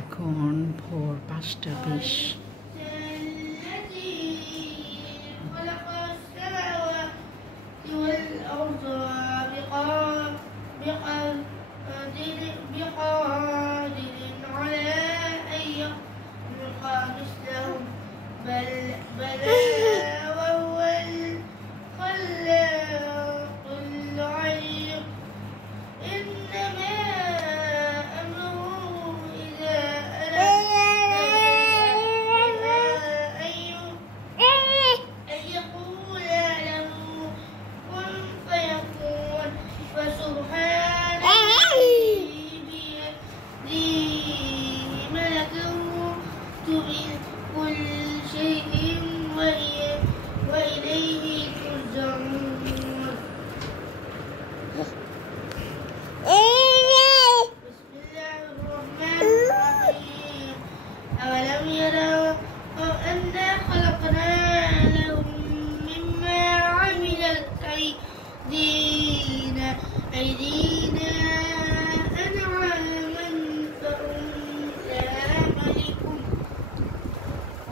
এখন ভোর 5:20। كل شيء وإليه ترجعون. بسم الله الرحمن الرحيم. أولم يروا أنا خلقنا لهم مما عملت أيدينا أنعاما فهم لها مالكون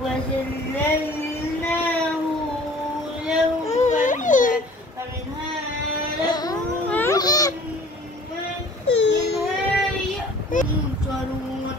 وذللناه لهم فمنها يأكلون ومنها ينشرون.